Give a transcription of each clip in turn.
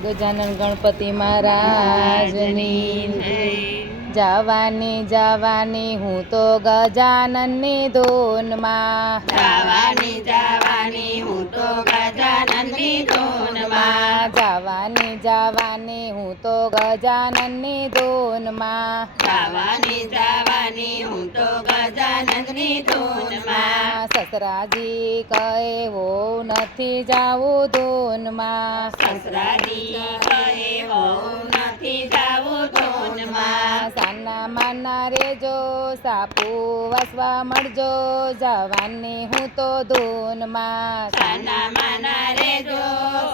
ગજાનન ગણપતિ મહારાજની જવાની જવાની હું તો ગજાનનની ધૂનમાં જવાની હું તો ગજાનનની ધૂનમાં જવાની જવાની હું તો ગજાનનની ધૂનમાં જવાની હું તો ગજાનનની ધૂનમાં સસરાજી કહે હો નથી જાવું ધૂનમાં સસરાજી કહે હો નથી જાવું ધૂનમાં સાના માના રેજો સાપુ વાસવા મળજો જવાની હું તો ધૂનમાં સાના માના રેજો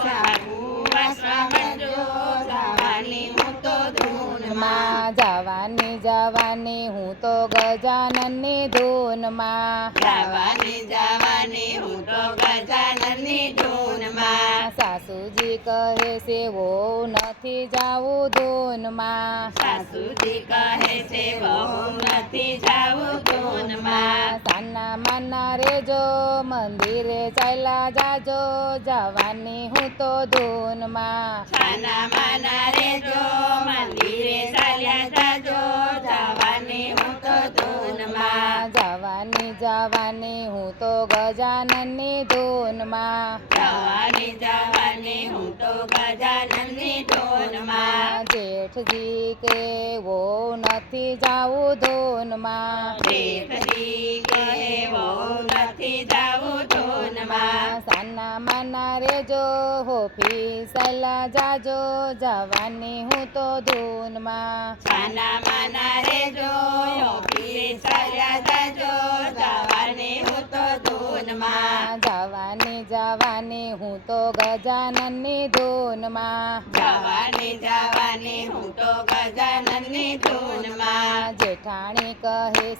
સાપુ વાસવા મળજો જવાની હું તો ધૂનમાં જવાની જવાની હું તો ગજાનનની ધૂનમાં જવાની હું તો ગજાનનની ધૂનમાં સાસુજી કહે છે વો નથી જાવું ધૂનમાં સાસુજી કહે છે વહુ નથી જાવું ધૂનમાં સાના માના રેજો મંદિરે ચાલ્યા જાજો જવાની હું તો ધૂનમાં સાના માના રેજો મંદિરે ચાલ્યા જાજો જવાની હું તો ધૂનમાં જવાની જવાની હું તો ગજાનનની ધૂનમાં જવાની હું તો ગજાનનની ધૂનમાં જેઠજી કે વો નથી જાવું ધૂનમાં જેઠજી કહે વહુ નથી જાવું ધૂનમાં સાના માના રેજો હોફી સલા જાજો જવાની હું તો ધૂનમાં સાના માના રેજો યોગી ચાલ્યા જાજો જવાની હું તો ધૂનમાં જવાની જવાની હું તો ગજાનનની ધૂનમાં જવાની હું તો ગજાનનની ધૂનમાં જેઠાણી કહે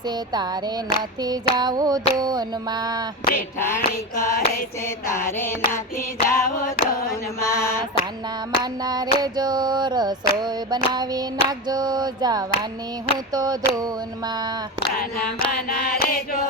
છે તારે નથી જાવું ધૂનમાં જેઠાણી કહે છે તારે નથી જાવું ધૂનમાં સાના માના રેજો રસોઈ બનાવી નાખજો જવાની હું તો ધૂનમાં સાના માના રેજો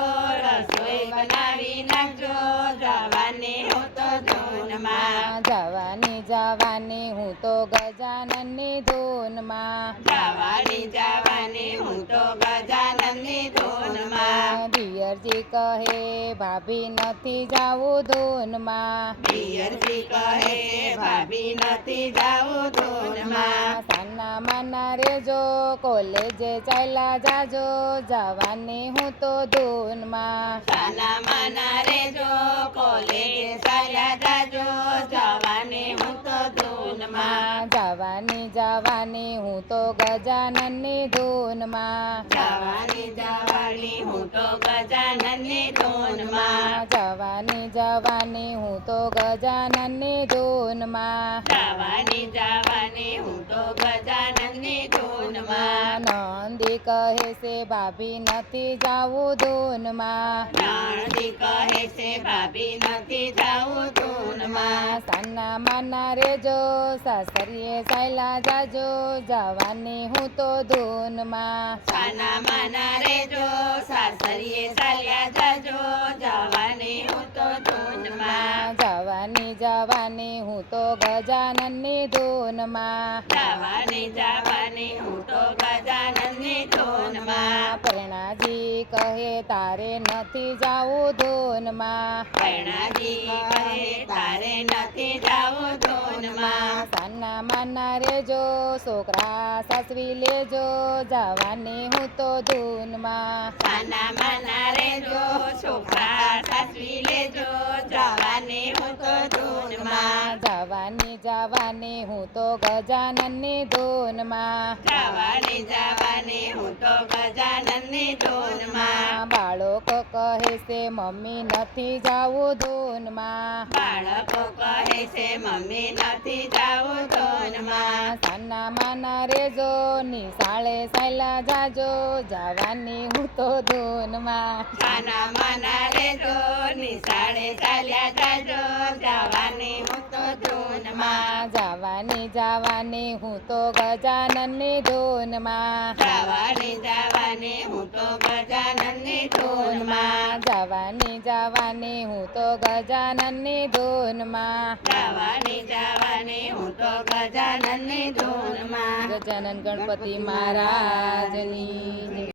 રસોઈ બનાવી નાખજો જવાની હું તો ધૂનમાં જવાની જવાની હું તો ગજાનનની ધૂનમાં જવાની હું તો ગજાનનની ધૂનમાં દિયરજી કહે ભાભી નથી જાવું ધૂનમાં પિયરજી કહે ભાભી નથી જાવું ધૂનમાં સાના માના રેજો કોલેજે ચાલ્યા જાજો જવાની હું તો ધૂનમાં સાના માના રેજો કોલેજે ચાલ્યા જાજો જવાની હું તો ધૂનમાં જવાની જવાની હું તો ગજાનનની ધૂનમાં જવાની હું તો ગજાનનની ધૂનમાં જવાની જવાની હું તો ગજાનનની ધૂનમાં જવાની હું તો ગજાનનની ધૂનમાં નંદી કહે છે ભાભી નથી જાવું ધૂનમાં નાણદી કહે છે ભાભી નથી જાવું ધૂનમાં સાના માના રેજો સાસરીએ ચાલ્યા જાજો જવાની હું તો ધૂનમાં સાના માના રેજો સાસરીએ ચાલ્યા જાજો જવાની હું તો ધૂનમાં જવાની જવાની હું તો ગજાનનની ધૂનમાં જવાની હું તો ગજાનનની ધૂનમાં પ્રેરણાજી કહે તારે નથી જાવું ધૂનમાં પ્રેરણાજી કહે તારે નથી જાવું ધૂનમાં સાના માના રેજો છોકરા સાસવી લેજો જવાની હું તો ધૂનમાં સાના માના રેજો છોકરા સાસવી લેજો જવાની હું તો ધૂનમાં જવાની જવાની હું તો ગજાનનની ધૂનમાં જવાની હું તો ગજાનનની ધૂનમાં બાળકો કહે છે મમ્મી નથી જાવું ધૂનમાં બાળકો કહે છે મમ્મી નથી જાવું ધૂનમાં સાના માના રેજો નિશાળે ચાલ્યા જાજો જવાની હું તો ધૂનમાં સાના માના રેજો નિશાળે ચાલ્યા જાજો જવાની હું તો ધૂનમાં જવાની જવાની હું તો ગજાનનની ધૂનમાં જવાની હું તો ગજાનનની ધૂનમાં જવાની હું તો ગજાનનની ધૂનમાં જવાની હું તો ગજાનનની ધૂનમાં ગજાનન ગણપતિ મહારાજની